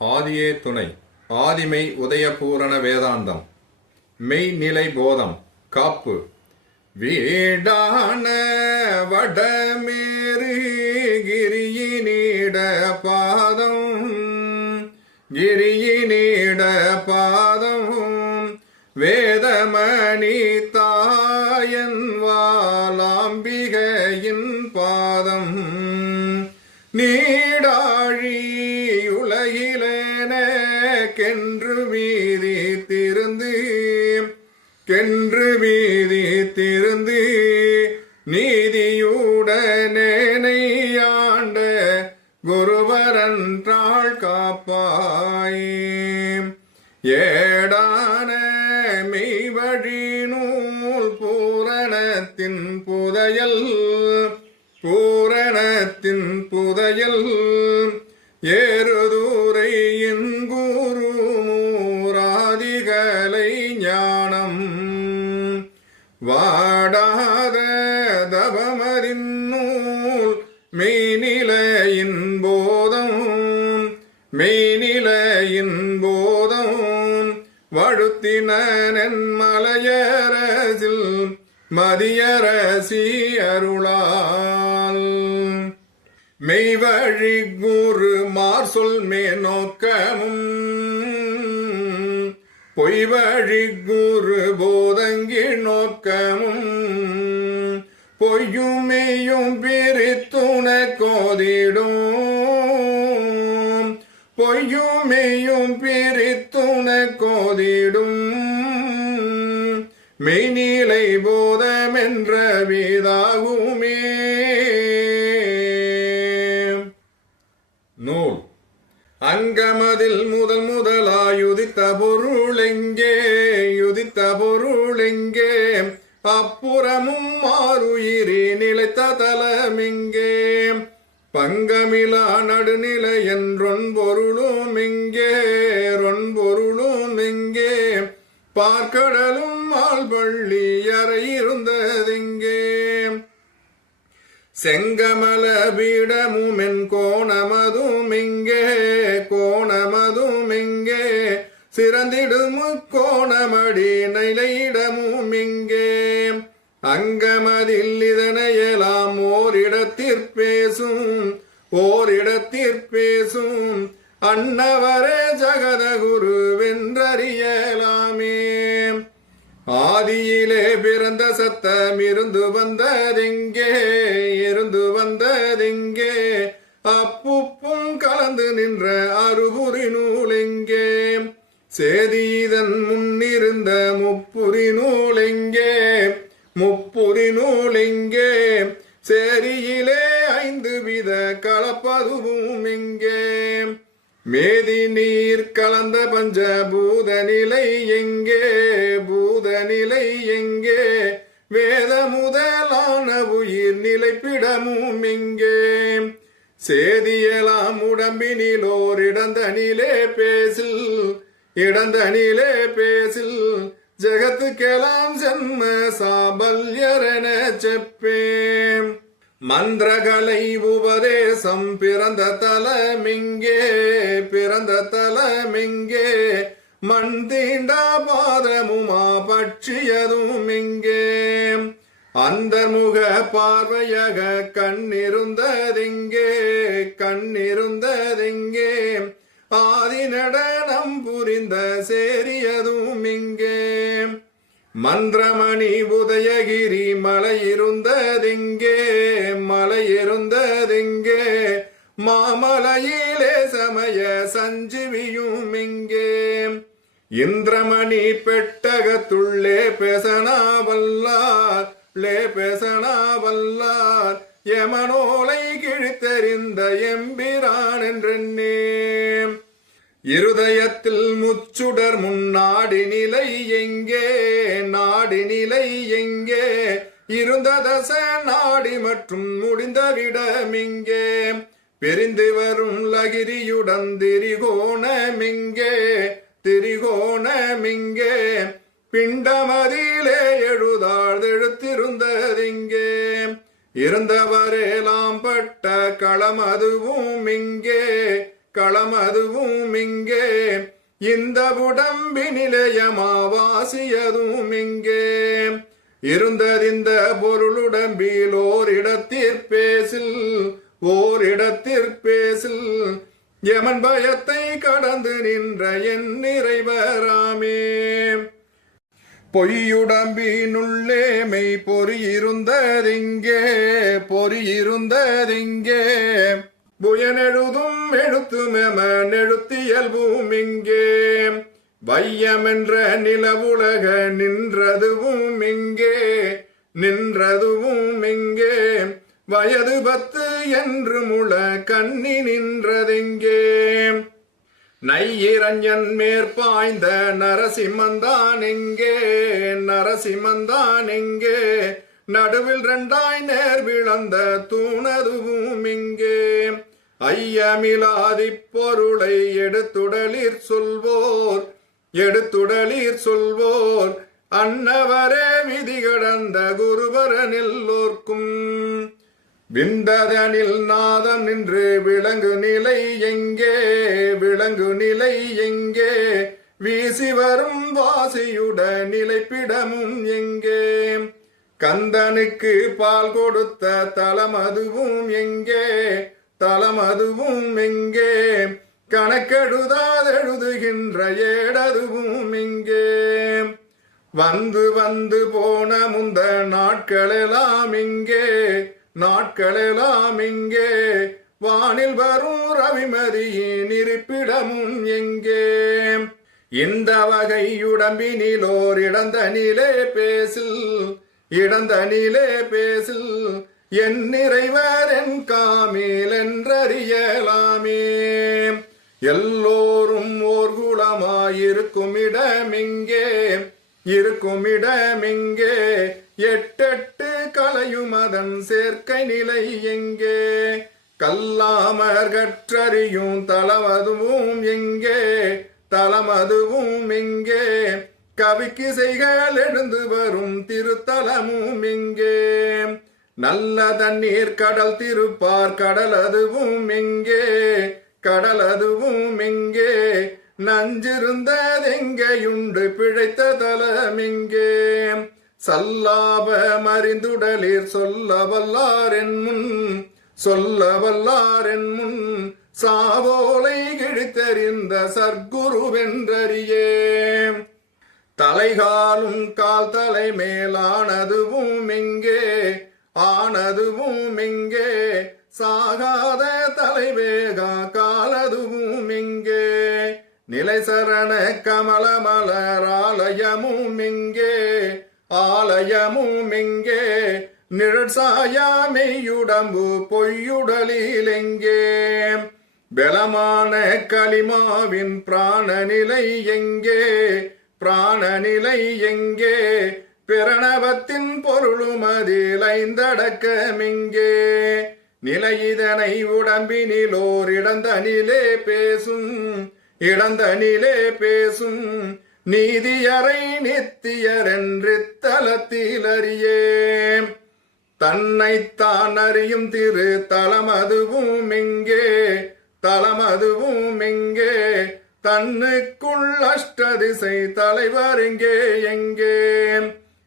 ஆதியே துணை ஆதிமை உதயபூரண வேதாந்தம். மெய்நிலை போதம் காப்பு. வீடான வடமேறு கிரியினிட பாதம் கிரியினிட பாதம். வேதமணி தாயன் வாலாம்பிகையின் பாதம் நீ கென்று வீதி திருந்து கென்று வீதி திருந்து. நீதியுடனேனையாண்ட குருவரன்றாள் காப்பாய் ஏடான மெய்வழி நூல் பூரணத்தின் புதையல். பூரணத்தின் புதையல். ஏ மெய்நிலையின் போதம் வழுத்தினன் மலையரசில் மதியரசி அருளால். மெய்வழி குரு மார் சொல் மேநோக்கமும் பொய்வழி குரு போதங்கி நோக்கமும் பொய்யுமையும் பிரித்துண கோதிடும். பொய்யுமையும் பிரித்துண கோதிடும் மெய்நிலை போதமென்ற வீதாகுமே. நூல். அங்கமதில் முதல் முதலாயுதித்த பொருளெங்கே? யுதித்த பொருளெங்கே? அப்புறமும் மாறுயிரி நிலைத்த தலமெங்கே சங்கமிலா நடுநிலை என்றொன் பொருளும் எங்கே ரொன் பொருளும் பார்க்கடலும் ஆள்பள்ளி அறை இருந்ததெங்கே. செங்கமல என் கோணமதும் இங்கே கோணமதும் இங்கே. சிறந்திடும் கோணமடி நிலையிடமும் இங்கே. அங்கமதில் இதனையலா அன்னவரே ஜகதகுரு வென்றறியலாமே. ஆதியிலே பிறந்த சத்தம் இருந்து வந்ததெங்கே? இருந்து வந்ததெங்கே? அப்புப்பும் கலந்து நின்ற அருகுறி நூலெங்கே சேதீதன் முன்னிருந்த முப்புரி நூலெங்கே முப்புரி நூலெங்கே சேரியிலே ஐந்து வித கலப்பதுவும் இங்கே மேதி நீர் கலந்த பஞ்ச பூதநிலை எங்கே? பூதநிலை எங்கே? வேத முதலான உயிர் நிலைப்பிடமும் எங்கே? சேதியலாம் உடம்பினிலோர் இடந்தனிலே பேசில் இடந்தனிலே பேசில் ஜகத்துக்கெல்லாம் ஜன்ம சாபல்யரென செப்பேன். மந்திரகலை உபதேசம் பிறந்த தலமிங்கே பிறந்த தலமிங்கே. மண் தீண்டா பாதமுமா பற்றியதும் இங்கே. அந்த முக பார்வையக கண்ணிருந்ததிங்கே கண்ணிருந்ததிங்கே. ஆதி நடனம் புரிந்த சேரியதும் இங்கே. மந்திரமணி உதயகிரி மலை இருந்ததிங்கே. மலை மாமலையிலே சமய சஞ்சீவியும் இங்கே. இந்திரமணி பெட்டகத்துள்ளே பேசனா வல்லார் லே பேசனா வல்லார் யமனோலை கிழித்தறிந்த எம்பிரான் என்றென்னே இருதயத்தில் முச்சுடர் முன்னாடி நிலை எங்கே? நாடி நிலை எங்கே? இருந்த தச நாடி மற்றும் முடிந்த விடமிங்கே பிரிந்து வரும் லகிரியுடன் திரிகோணமிங்கே திரிகோணமிங்கே பிண்டமதியிலே எழுதாழ்தெழுத்திருந்ததிங்கே இருந்தவரேலாம் பட்ட களம் அதுவும் இங்கே. களமதுவும் இங்கே. இந்த உடம்பினிலையமாவாசியதும் இங்கே. இருந்ததிந்த பொருளுடம்பில் ஓர் இடத்திற்பேசில் எமன் பயத்தை கடந்து நின்ற என் நிறைவராமே. பொய்யுடம்பினுள்ளே மெய் பொறியிருந்ததிங்கே பொறியிருந்ததிங்கே. புயனெழுதும் எழுத்துமெமன் எழுத்தியல்பும் இங்கே. வையமென்ற நிலவுலக நின்றதுவும் இங்கே நின்றதுவும் இங்கே. வயது பத்து என்று முள கண்ணி நின்றதெங்கே? நையிரஞ்சன் மேற்பாய்ந்த நரசிம்மந்தான் எங்கே? நரசிம்மந்தான் எங்கே நடுவில் ரெண்டாய் நேர் விழந்த தூணதுவும் இங்கே. ஐயமிலாதி பொருளை எடுத்துடலிற் சொல்வோர் எடுத்துடலீர் சொல்வோர். அன்னவரே விதி கடந்த குருவரன் எல்லோர்க்கும் விந்ததனில் நாதம் நின்று விளங்கு நிலை எங்கே? விளங்கு நிலை எங்கே? வீசி வரும் வாசியுட நிலைப்பிடமும் எங்கே? கந்தனுக்கு பால் கொடுத்த தலமதுவும் எங்கே? தலமதுவும் எங்கே? கணக்கெழுதாதெழுதுகின்ற ஏடதுவும் இங்கே. வந்து வந்து போன முந்த நாட்களெல்லாம் இங்கே. நாட்களெல்லாம் இங்கே. வானில் வரும் ரவிமதியின் இருப்பிடமும் எங்கே. இந்த வகையுடம்பினிலோர் இடந்த நிலே பேசில் இடந்த நிலே பேசில் என் நிறைவர் என் காமில் என்றறியலாமே. எல்லோரும் ஓர் குலமாயிருக்கும் இடமிங்கே இருக்கும் இடமிங்கே. எட்டெட்டு கலையும் அதன் சேர்க்கை நிலை எங்கே? கல்லாமற் கற்றறியும் தலமதுவும் எங்கே? தளமதுவும் எங்கே? கவிக்கு செய்கள் எழுந்து வரும் திருத்தலமும் எங்கே? நல்ல தண்ணீர் கடல் திருப்பார் கடல் அதுவும் எங்கே? கடல் அதுவும் எங்கே நஞ்சிருந்ததெங்கையுண்டு பிழைத்த தலமிங்கே சல்லாப மறிந்துடலிர் சொல்ல வல்லாரென் முன் சொல்ல வல்லாரென் முன் சாவோலை கிழித்தறிந்த சர்க்குருவென்றறியே தலைகாலும் கால் தலை மேலானதுவும் எங்கே ஆனதுவும் எங்கே சாகாத தலைவேகா நிலை சரண கமல மலராலயமும் இங்கே ஆலயமும் எங்கே நிழற்சாயாமெய்யுடம்பு பொய்யுடலில் எங்கே? பலமான களிமாவின் பிராணநிலை எங்கே? பிராணநிலை எங்கே? பிரணவத்தின் பொருளும் அதில் நிலையிதனை உடம்பினிலோரிடந்தனிலே பேசும் இடந்தனிலே பேசும் நீதியரை நித்தியரென்றித்தலத்தில் அறியே தன்னைத்தான் அறியும் திரு தலமதுவும் இங்கே தலமதுவும் இங்கே. தன்னுக்குள் அஷ்டதிசை தலைவர் எங்கே. எங்கே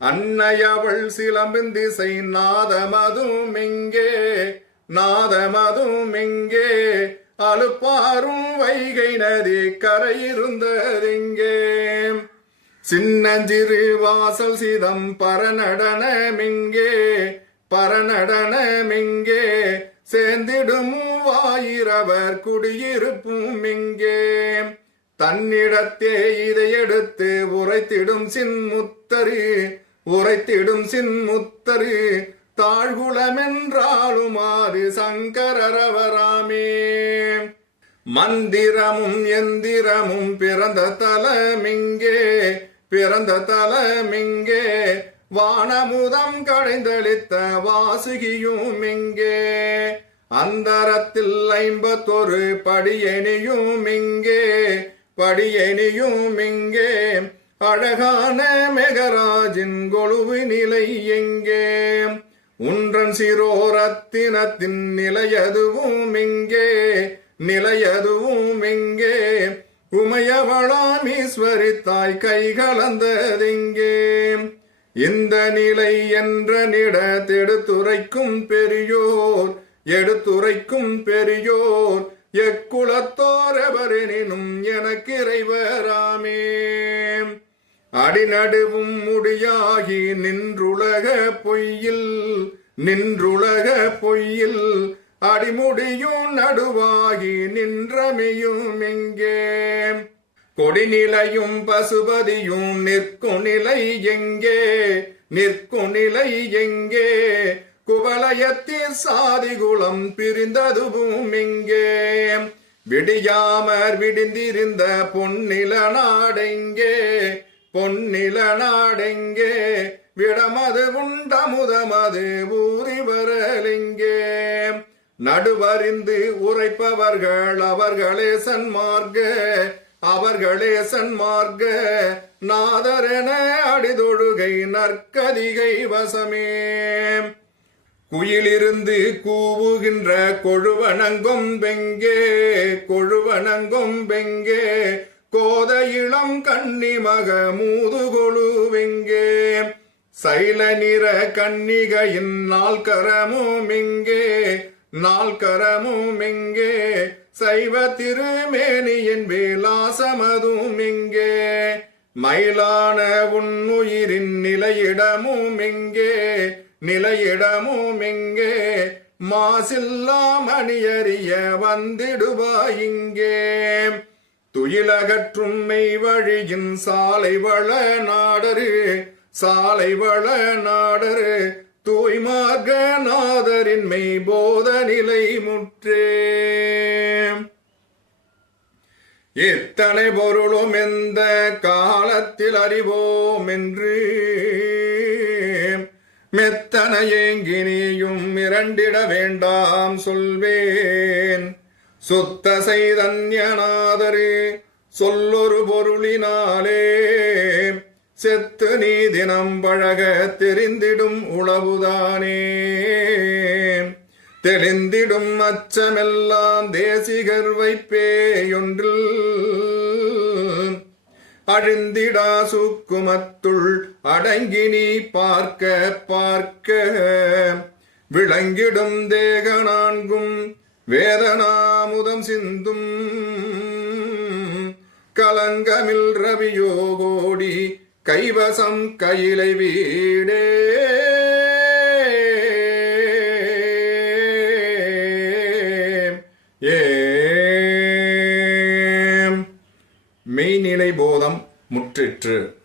அன்னையவள் சிலம்பின் திசை நாதமதும் இங்கே நாதமதும் இங்கே. அழுப்பாரும் வைகை நதி கரையிருந்ததெங்கே. சின்னஞ்சிறு வாசல் சிதம் பரநடனமிங்கே. பரநடனமிங்கே. சேர்ந்திடும் வாயிரவர் குடியிருப்பும் இங்கே. தன்னிடத்தே இதை எடுத்து உரைத்திடும் சின்முத்தரு உரைத்திடும் சின்முத்தரு தாழ்குளமென்றாலுமாறு சங்கரரவராமே. மந்திரமும் எந்திரமும் பிறந்த தலமிங்கே பிறந்த தலமிங்கே வானமுதம் கடைந்தளித்த வாசுகியும் இங்கே. அந்தரத்தில் ஐம்பத்தொரு படியணியும் இங்கே படியணியும் இங்கே. அழகான மெகராஜின் கொழுவு நிலை எங்கே? உன்றன் சிரோரத்தினத்தின் நிலையதுவும் இங்கே நிலையதுவும் இங்கே. உமையவளாம் ஈஸ்வரி தாய் கை கலந்ததிங்கே இந்த நிலை என்ற நிடத்தெடுத்துரைக்கும் பெரியோர் எடுத்துரைக்கும் பெரியோர் எக்குலத்தோரெவரெனினும் எனக்கு இறைவராமே. அடிநடுவும் முடியாகி நின்றுலக பொய்யில் நின்றுலக பொய்யில். அடிமுடியும் நடுவாகி நின்றமையும் எங்கே? கொடிநிலையும் பசுபதியும் நிற்கும் நிலை எங்கே? நிற்கும் நிலை எங்கே? குவலயத்தில் சாதிகுளம் பிரிந்ததுவும் எங்கே? விடியாமற் விடிந்திருந்த பொன்னில நாடெங்கே? பொன்னில நாடெங்கே விடமது உண்டமுதமது ஊறி வரலிங்கே. நடுவறிந்து உரைப்பவர்கள் அவர்களே சன்மார்க்க அவர்களே சன்மார்க்க நாதரென அடிதொழுகை நற்கதிகை வசமே. குயிலிருந்து கூவுகின்ற கொழுவனங்கும் பெங்கே கொழுவனங்கும் பெங்கே கோத இளம் கன்னிமக மூதுகொழு வெங்கே. சைல நிற கன்னிகையின் நாள் கரமும் இங்கே நாள் கரமும் இங்கே சைவ திருமேனியின் வேலாசமதும் இங்கே மயிலான உன்னுயிரின் நிலையிடமும் இங்கே நிலையிடமும் இங்கே மாசில்லா மணியறிய வந்திடுவாய் இங்கே. துயிலகற்றும் மெய் வழியின் சாலை வள நாடரு சாலை வள நாடரு தூய்மார்க நாதரின் மெய் போத நிலை முற்றே. இத்தனை பொருளும் எந்த காலத்தில் அறிவோம் என்று மெத்தன ஏங்கினியும் இரண்டிட வேண்டாம் சொல்வேன். சுத்த செய்தன்யநாதரே சொல்லொரு பொருளினாலே. செத்து நீ தினம் பழக தெரிந்திடும் உளவுதானே. தெளிந்திடும் அச்சமெல்லாம் தேசிகர் வைப்பேயொன்றில். அழிந்திடா சுக்குமத்துள் அடங்கி நீ பார்க்க பார்க்க. விளங்கிடும் தேக நான்கும் வேதனாமுதம் சிந்தும் கலங்கமில் ரவியோகோடி கைவசம் கையிலை வீடே. ஏம். மெய்நிலை போதம் முற்றிற்று.